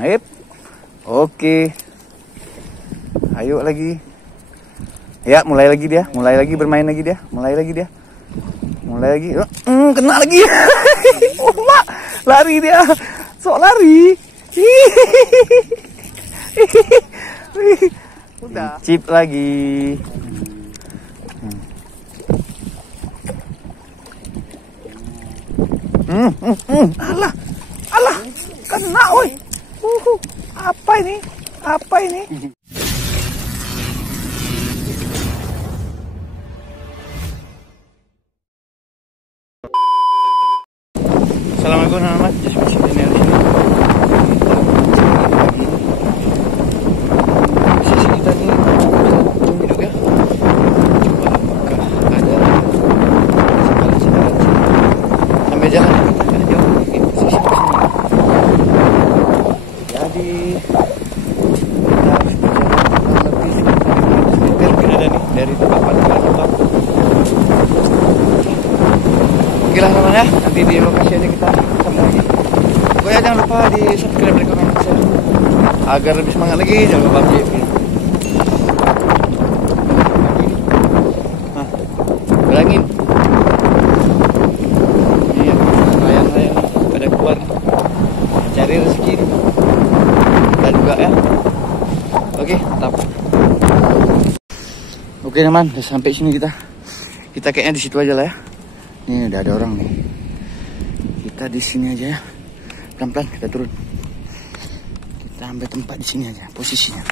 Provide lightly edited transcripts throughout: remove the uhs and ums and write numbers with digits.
Hip. Oke. Ayo lagi. Ya, mulai lagi dia. Mulai lagi bermain lagi dia. Mulai lagi dia. Mulai lagi. Kena lagi. Oh, Mak. Lari dia. Sok lari. Udah. Chip lagi. Alah. Alah. Kena, oi. Apa ini? Apa ini? Assalamualaikum teman-teman. Sisi kita ini hidup ya. Coba apakah ada sampai jalan kita ada jauh mungkin sisi sini. Jadi kita harus berjalan lebih sekitar mungkin ada nih dari tempat parkir kita. Oke lah teman ya, nanti di lokasi aja kita ketemu lagi. Pokoknya jangan lupa di subscribe dan komen share agar lebih semangat lagi. Jangan lupa video. Nah, berangin. Iya, layang-layang pada keluar cari rezeki nih. Kita juga ya. Oke, mantap. Oke teman, udah sampai sini kita. Kita kayaknya di situ aja lah ya. Ini udah ada orang nih. Kita di sini aja ya. Pelan-pelan kita turun. Kita ambil tempat di sini aja posisinya.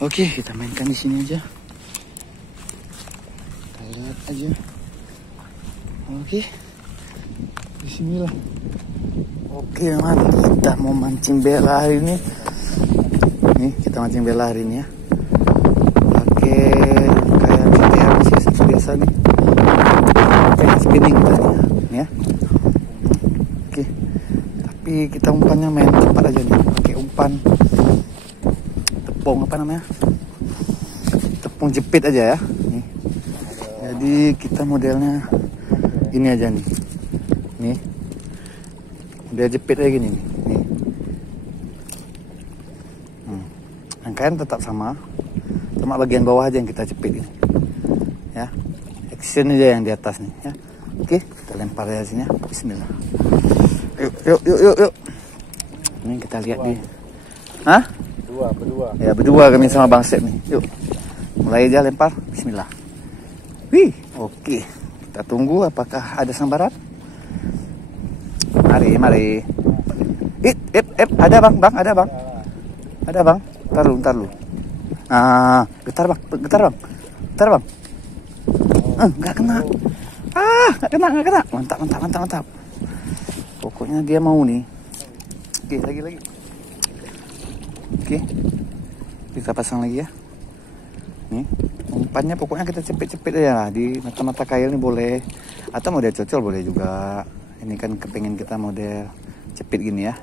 Oke, kita mainkan di sini aja. Kita lihat aja. Oke. Bismillah. Oke, teman. Kita mau mancing bela hari ini. Nih, kita mancing bela hari ini ya. Pakai kayak GTA masih seperti biasa nih. Spinning tadi ya. Oke. Tapi kita umpannya main cepat aja nih. Pakai umpan tepung apa namanya? Tepung jepit aja ya. Nih. Jadi kita modelnya ini aja nih. Nih. Dia jepit aja gini nih. Nih. Rangkaian tetap sama. Cuma bagian bawah aja yang kita jepit ini. Ya. Action aja yang di atas nih ya. Oke, kita lempar ya sini ya. Bismillah. Yuk. Ini kita lihat di. Hah? Berdua. Ya, berdua kami sama Bang Sep nih. Yuk. Mulai aja lempar. Bismillah. Wih, oke. Kita tunggu apakah ada sambaran. Mari. Ada Bang, ada Bang. Ada Bang. Ntar lu. Ah, getar Bang. Enggak kena. Nggak kena. Mantap. Pokoknya dia mau nih. Oke, lagi. Oke. Kita pasang lagi ya. Nih, umpannya pokoknya kita cepet-cepet aja lah. Di mata-mata kail nih boleh. Atau model cocol boleh juga. Ini kan kepengen kita model cepet gini ya.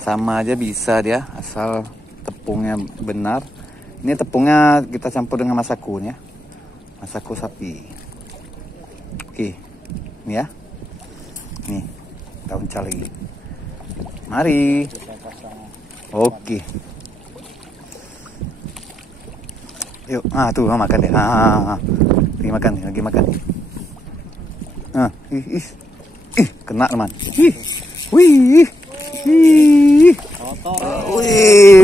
Sama aja bisa dia, asal tepungnya benar. Ini tepungnya kita campur dengan masaku ya. Masaku sapi. Oke, ini ya. Nih, kita uncal lagi. Mari. Oke. Yuk, tuh makan deh. Lagi makan nih. Kena teman. Wih.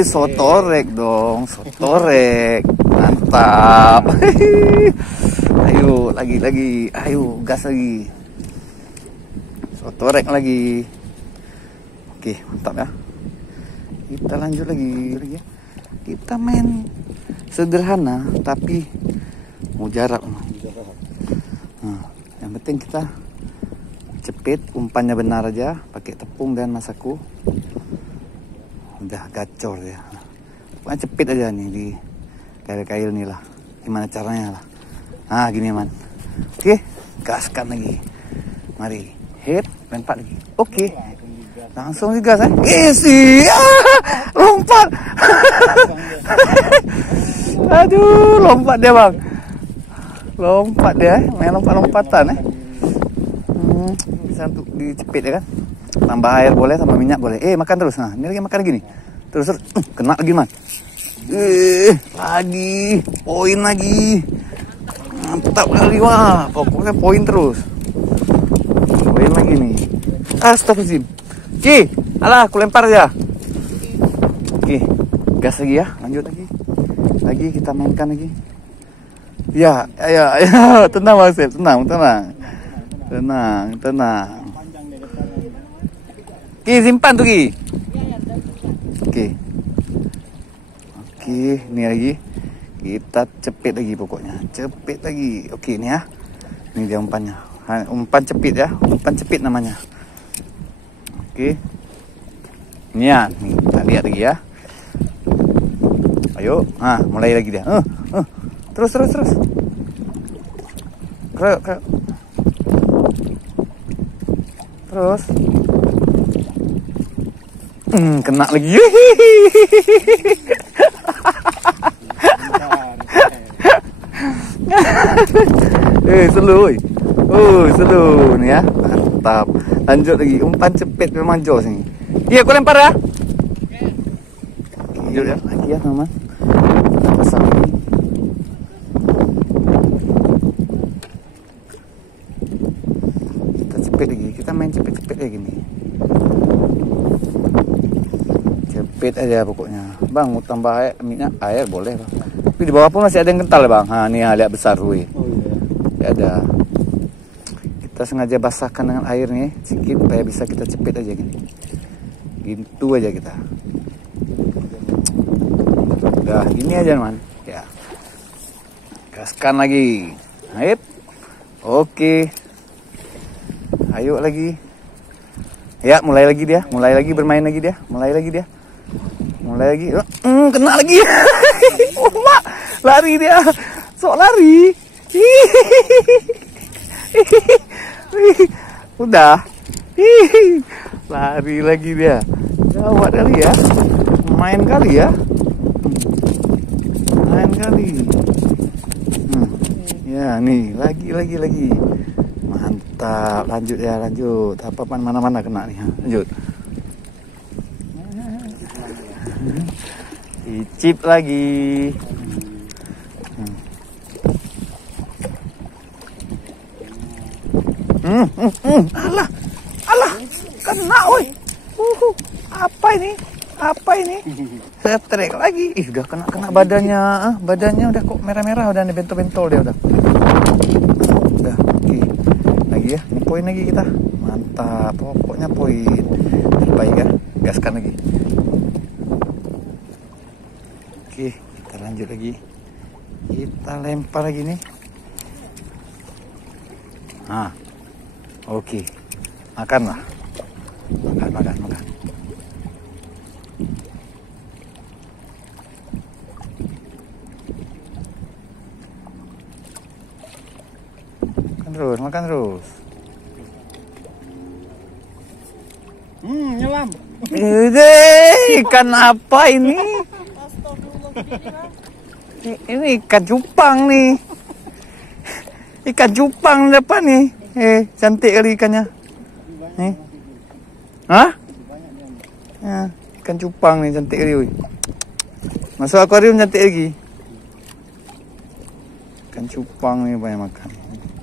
Sotorek dong, mantap. Ayo lagi, ayo gas lagi. Sotorek lagi. Oke, mantap ya. Kita lanjut lagi ya. Kita main sederhana tapi mujarab. Yang penting kita cepet, umpannya benar aja, pakai tepung dan masaku. Udah gacor ya. Pokoknya cepet aja nih di kail-kail nih lah. Gimana caranya lah. Gini man. Oke, gaskan lagi. Mari, hit, lempar lagi. Oke. Langsung digas ya. Lompat. Aduh, lompat dia bang. Main lompat-lompatan ya. Bisa untuk dicepit ya kan. Tambah air boleh, tambah minyak boleh. Makan terus. Nah, ini lagi makan lagi nih. Terus, kena lagi man. Lagi, poin lagi. Mantap kali wah. Pokoknya poin terus. Poin lagi nih. Astagfirullahaladzim. Oke, alah, aku lempar aja. Oke, gas lagi ya. Lanjut lagi. Lagi kita mainkan lagi. Ya. Tenang Bang Sep, tenang. Oke, simpan tuh Ki. Oke, ini lagi. Kita cepit lagi pokoknya. Cepit lagi. Oke, ini ya. Ini dia umpannya. Umpan cepit ya. Umpan cepit namanya. Oke. Ini ya. Nih, kita lihat lagi ya. Ayo. Nah, mulai lagi dia. Terus. Kerok. Terus. Kena lagi. Seru. Seru nih ya. Mantap. Lanjut lagi. Umpan cepit memang jos nih. Iya, aku lempar ya. Lanjut ya. Lagi ya, teman. Kita pasang lagi. Kita cepit lagi. Kita main cepit-cepit lagi nih. Cepit aja pokoknya. Bang, mau tambah minyak air boleh bang. Tapi di bawah pun masih ada yang kental ya bang. Nih lihat besar Rui. Ya ada. Kita sengaja basahkan dengan air nih sedikit supaya bisa kita cepit aja gini. Gitu aja kita. Udah gini aja man. Ya. Gaskan lagi. Ayo. Oke. Ayo lagi. Ya, mulai lagi bermain lagi dia. Mulai lagi. Kena lagi. Mak, lari dia. Sok lari. Udah. Lari lagi dia. Gawat kali ya. Main kali. Ya, nih, lagi. Mantap. Lanjut. Apa-apaan mana-mana kena nih. Lanjut. Icip lagi. Alah, kena, woi. Apa ini? Setrek lagi. Udah kena badannya. Badannya udah kok merah-merah, udah nih bentol-bentol dia udah. Udah, oke. Lagi ya, ini poin lagi kita. Mantap, pokoknya poin. Terbaik ya, gaskan lagi. Oke, kita lanjut lagi. Kita lempar lagi nih. Oke. Makanlah. Makan. Makan terus. Nyelam. Ikan apa ini? Ini ikan cupang nih. Ikan cupang depan nih. Cantik kali ikannya. Nih. Hah? Ya, ikan cupang nih cantik kali. Woy. Masuk akuarium cantik lagi. Ikan cupang nih banyak makan.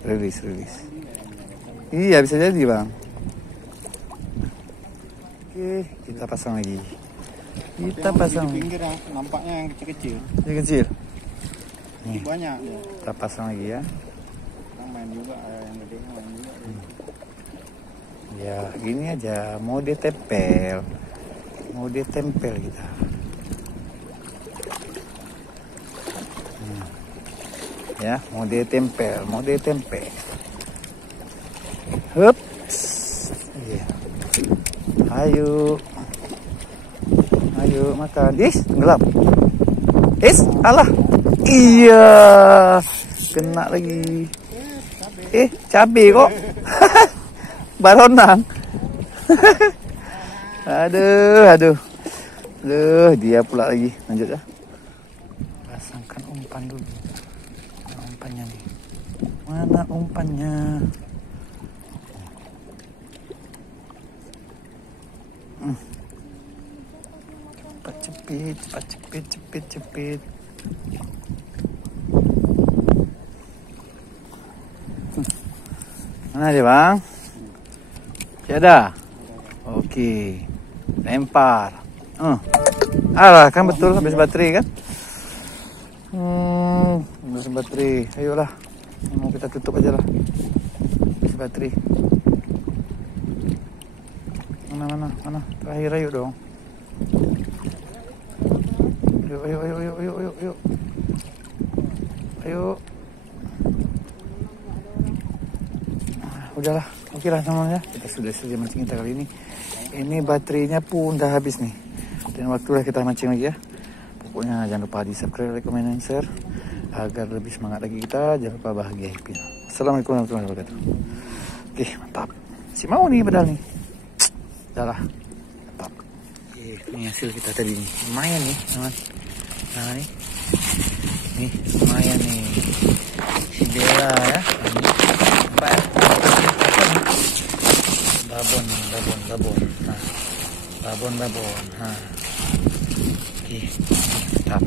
Rilis. Iya bisa jadi bang. Oke, kita pasang lagi. Di pinggir nampaknya yang kecil-kecil. Kecil. Nih. Banyak. Kita pasang lagi ya. Main juga yang gede main juga. Ya gini aja, mode tempel kita. Ya, mode tempel. Hups. Iya. Ayo makan. Tenggelam. Alah. Iya. Kena lagi. Cabai kok. Baronang. Aduh, dia pula lagi. Lanjut ya. Pasangkan umpan dulu. Mana umpannya nih? Mana umpannya? cepat cepit, cepat cepit, cepit cepit. Mana dia bang? Tiada. Okey. Lempar. Alah kan betul habis baterai kan? Habis baterai. Ayolah. Mau kita tutup aja lah. Habis baterai. Mana? Terakhir ayo dong. Ayo. Ayo. Udahlah, oke lah namanya. Kita sudah selesai mancing kita kali ini. Ini baterainya pun dah habis nih. Dan waktulah kita mancing lagi ya. Pokoknya jangan lupa di subscribe, like, comment, dan share agar lebih semangat lagi kita. Jangan lupa bahagia happy. Assalamualaikum warahmatullahi wabarakatuh. Oke, mantap. Si mau nih pedal nih. Udahlah, mantap. Oke, ini hasil kita tadi nih. Lumayan nih, teman. Nah nih, lumayan nih. Si Bella ya. Babon. Nah, babon. Oke, mantap.